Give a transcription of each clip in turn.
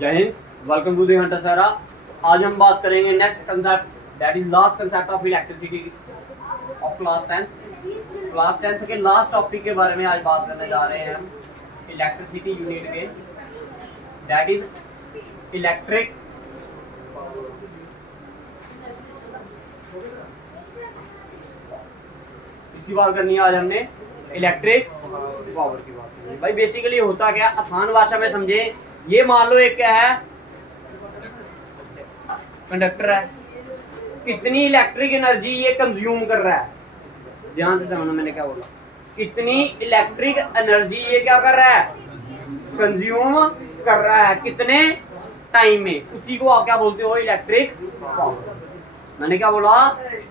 जय हिंद, welcome to the hunter सारा। आज हम बात करेंगे next concept, that is last concept of electricity of class 10। Class 10 के लास्ट टॉपिक के बारे में आज बात करने जा रहे हैं हम, इलेक्ट्रिसिटी यूनिट के, दैट इज इलेक्ट्रिक इसकी बात करनी है आज हमने, इलेक्ट्रिक पावर की बात करनी है। भाई बेसिकली होता क्या, आसान भाषा में समझे, ये मान लो एक क्या है, कंडक्टर है, कितनी इलेक्ट्रिक एनर्जी ये कंज्यूम कर रहा है, ध्यान से समझना मैंने क्या बोला, कितनी इलेक्ट्रिक एनर्जी ये क्या कर रहा है, कंज्यूम कर रहा है, कितने टाइम में, उसी को आप क्या बोलते हो, इलेक्ट्रिक पावर। मैंने क्या बोला,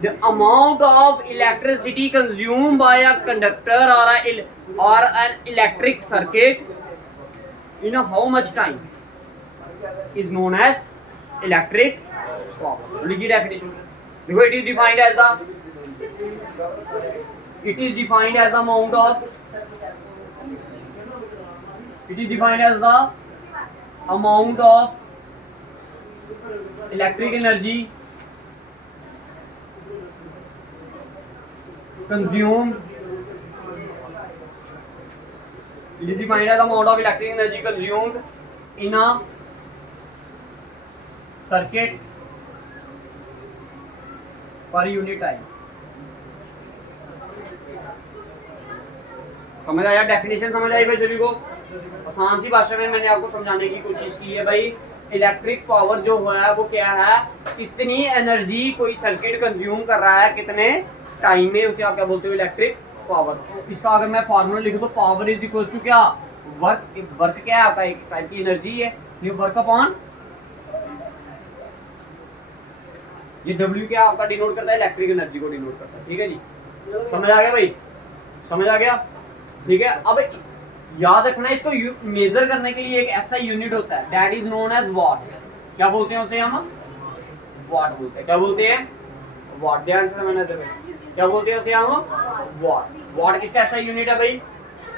the amount of electricity consume by a conductor और an electric circuit in how much time is known as electric power। लिखिए डेफिनेशन, देखो, it is defined as the amount of, it is defined as the amount of electric energy consumed, it is defined as the amount of electric energy consumed in a circuit per unit time। समझ आया definition, समझ आई भाई सभी को? आसान सी भाषा में मैंने आपको समझाने की कोशिश की है भाई। इलेक्ट्रिक पावर जो है वो क्या है, कितनी एनर्जी कोई सर्किट कंज्यूम कर रहा है, कितने टाइम में, उसे आप क्या बोलते हो, इलेक्ट्रिक पावर। इसका अगर मैं फार्मूला लिखूं तो पावर इज इक्वल टू क्या, वर्क। वर्क क्या है आपका, एक टाइप की एनर्जी है, ये वर्क अपॉन, ये डब्ल्यू क्या आपका डिनोट करता है, इलेक्ट्रिक एनर्जी को डिनोट करता है। ठीक है जी, समझ आ गया भाई, समझ आ गया? ठीक है, अब याद रखना, इसको मेजर करने के लिए एक ऐसा यूनिट होता है, that is known as watt. क्या बोलते हैं उसे हम? वॉट बोलते हैं। क्या बोलते हैं? वॉट। ध्यान से समझना है, क्या बोलते हैं उसे हम? वॉट। वॉट किसका ऐसा यूनिट है भाई,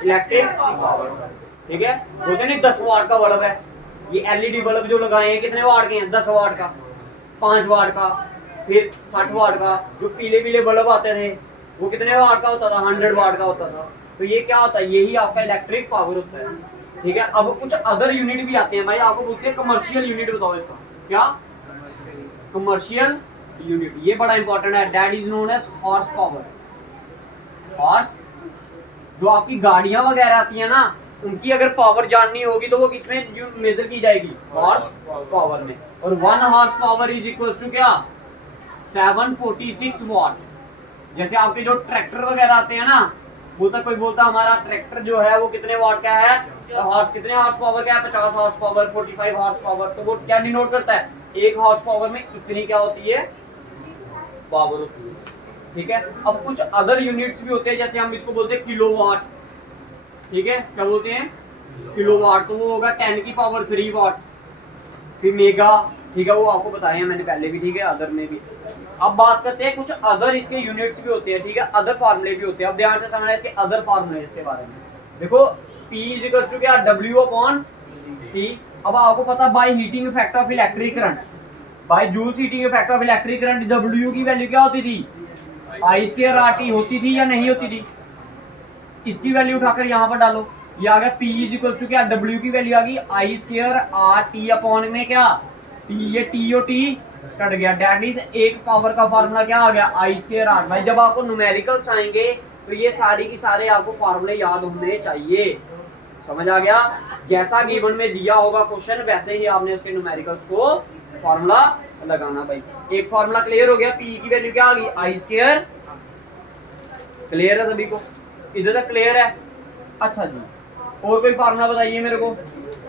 इलेक्ट्रिक पावर। ठीक है, बोलते नहीं 10 वाट का बल्ब है, ये एलईडी बल्ब जो लगाए हैं कितने वाट के हैं, 10 वाट का, 5 वाट का, फिर 60 वाट का। जो पीले पीले बल्ब आते थे वो कितने वाट का होता था, 100 वाट का होता था। तो ये क्या होता है, यही आपका इलेक्ट्रिक पावर होता है। ठीक है, अब कुछ अदर यूनिट भी आते हैं भाई, आपको बोलते हैं कमर्शियल यूनिट। बताओ इसका क्या, कमर्शियल यूनिट, ये बड़ा इंपॉर्टेंट है, that is known as horse power. Horse, जो आपकी गाड़ियां वगैरह आती है ना, उनकी अगर पावर जाननी होगी तो वो किसमें मेजर की जाएगी, हॉर्स पावर में। और 1 horse power is equal to क्या, 746 वॉट। जैसे आपके जो ट्रैक्टर वगैरह आते हैं ना, बोलता कोई बोलता हमारा ट्रैक्टर जो है वो कितने वॉट का है, कितने हॉर्स पावर का है, 50 हॉर्स पावर, 45 हॉर्स पावर। तो वो क्या डिनोट करता है, 1 हॉर्स पावर में इतनी क्या होती है, पावर होती है। ठीक है, अब कुछ अदर यूनिट्स भी होते हैं, जैसे हम इसको बोलते हैं किलोवाट। ठीक है, क्या बोलते हैं, किलोवाट। तो वो होगा 10 की पावर 3 वाट। फिर मेगा, ठीक है, वो आपको बताए हैं मैंने पहले भी। ठीक है, अदर में भी। अब बात करते हैं कुछ अदर इसके यूनिट्स भी होते हैं। ठीक है, अदर फार्मूले भी होते हैं। अब ध्यान से समझना इसके अदर फार्मूले इसके बारे में। देखो, P इज इक्वल टू क्या, W अपॉन T। अब आपको पता, by heating effect of electric current, by Joule's heating effect of electric current, W की वैल्यू क्या होती थी, I स्क्वायर RT होती थी या नहीं होती थी? इसकी वैल्यू उठाकर यहाँ पर डालो, ये आ गया P इज इक्वल टू क्या, W की वैल्यू आ गई I स्क्वायर RT अपॉन में क्या, T, ये T और T कट गया, दैट इज एक पावर का फार्मूला क्या आ गया, I स्क्वायर R। भाई जब आपको न्यूमेरिकल्स आएंगे तो ये सारी की सारे आपको फार्मूले याद होने चाहिए। समझ आ गया? जैसा गिवन में दिया होगा क्वेश्चन, वैसे ही आपने उसके न्यूमेरिकल्स को फार्मूला लगाना। भाई एक फार्मूला क्लियर हो गया, P की वैल्यू क्या आ गई, I स्क्वायर। क्लियर है सभी को? इधर तक क्लियर है? अच्छा जी, और कोई फार्मूला बताइए मेरे को।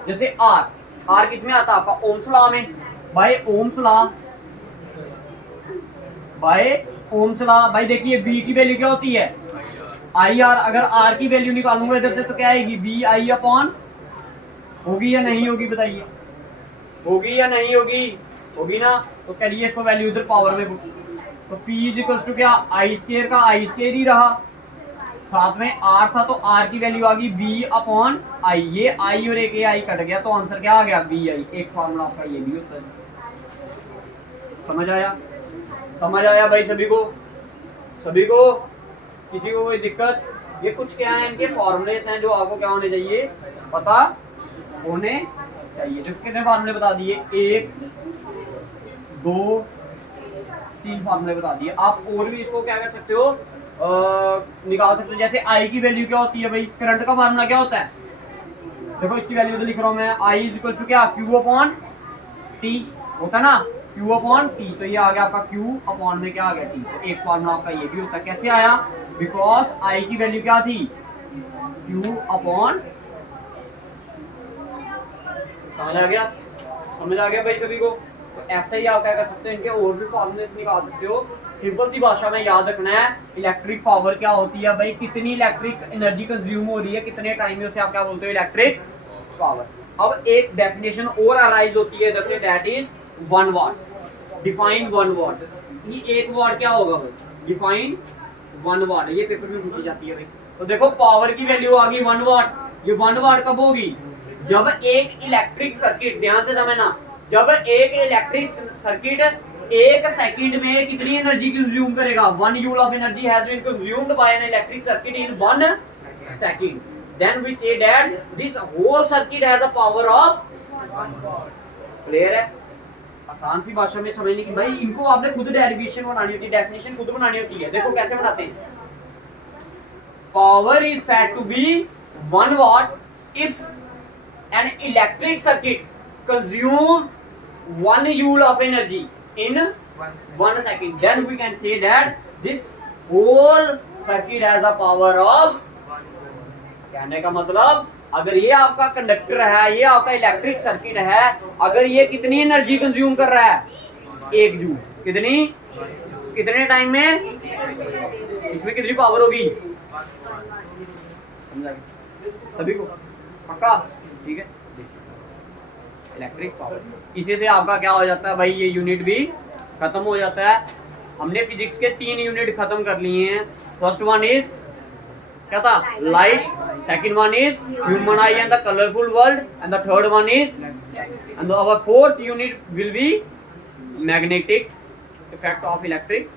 जैसे R किस में आता है आपका, ओम्स लॉ में। भाई ओम्स लॉ, भाई देखिए B की वैल्यू क्या होती है, IR। अगर R की वैल्यू निकालूंगा इधर से तो क्या आएगी, BI अपॉन, होगी या नहीं होगी बताइए, होगी या नहीं होगी, होगी ना। तो करिए इसको वैल्यू इधर पावर में, तो P इज इक्वल टू क्या, I स्क्वायर का I स्क्वायर ही रहा, साथ में आर था तो आर की वैल्यू आ गई बी अपॉन आई, ये आई और एक आई कट गया तो आंसर क्या आ गया बी आई। एक फार्मूला आपका ये भी होता है। समझ आया? समझ आया भाई सभी को? सभी को? किसी को कोई दिक्कत? ये कुछ क्या है, इनके फॉर्मूलेस हैं जो आपको क्या होने चाहिए, पता होने चाहिए। जो कितने फार्मूले बता दिए, 1 2 3 फार्मूले बता दिए। आप और भी इसको क्या कर सकते हो, निकाल सकते हो। जैसे आई की वैल्यू क्या होती है भाई, करंट का फार्मूला क्या होता है, देखो इसकी वैल्यू तो लिख रहा हूं मैं, आई इज इक्वल टू क्या, क्यू अपॉन टी होता है ना, क्यू अपॉन टी। तो ये आ गया आपका क्यू अपॉन में क्या आ गया टी। तो एक फॉर्मूला आपका ये भी होता है। कैसे आया, बिकॉज आई की वैल्यू क्या थी, क्यू अपॉन। समझ आ गया? समझ आ गया भाई सभी को? तो ऐसे ही आप क्या कर सकते हो, इनके और भी फॉर्मूले निकाल सकते हो। सिंपल सी भाषा में याद रखना है, इलेक्ट्रिक पावर क्या होती है भाई, कितनी इलेक्ट्रिक एनर्जी कंज्यूम हो रही है कितने टाइम में, उसे आप क्या बोलते हो, इलेक्ट्रिक पावर। अब एक डेफिनेशन और अराइज होती है इधर से, दैट इज 1 वाट। डिफाइन 1 वाट। ये 1 वाट क्या होगा भाई, डिफाइन 1 वाट। ये पेपर में पूछी जाती है भाई। तो देखो पावर की वैल्यू आ गई 1 वाट। ये 1 वाट कब होगी, जब एक इलेक्ट्रिक सर्किट, ध्यान से समझना, जब एक इलेक्ट्रिक सर्किट 1 सेकंड में कितनी एनर्जी कंज्यूम करेगा, 1 joule of energy has been consumed by an electric circuit in 1 second, then we say that this whole circuit has a power of 1 watt. Clear है? आसान सी भाषा में समझने की भाई, इनको आपने खुद डेरिवेशन बनानी होती है, डेफिनेशन खुद बनानी होती है। देखो कैसे बनाते हैं, power is said to be 1 watt if an electric circuit consume 1 joule of energy in 1 second, then we can say that this whole circuit has a power of। कहने का मतलब, अगर ये आपका कंडक्टर है, ये आपका इलेक्ट्रिक सर्किट है, अगर ये कितनी एनर्जी कंज्यूम कर रहा है, 1 जूल, कितनी, कितने टाइम में, इसमें कितनी पावर होगी, सभी को पक्का? ठीक है, इलेक्ट्रिक पावर। इसी से आपका क्या हो जाता है भाई, ये यूनिट भी खत्म हो जाता है। हमने फिजिक्स के 3 यूनिट खत्म कर लिए हैं। फर्स्ट वन इज क्या था, light, second one is human eye and the colourful world, and the third one is, and our fourth unit will be magnetic effect of electric.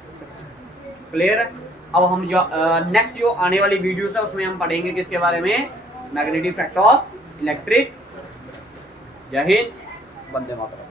Clear है? अब हम जो नेक्स्ट जो आने वाली वीडियोस है उसमें हम पढ़ेंगे किसके बारे में, मैग्नेटिक इफेक्ट ऑफ इलेक्ट्रिक। जय हिंद, वंदे मातरम।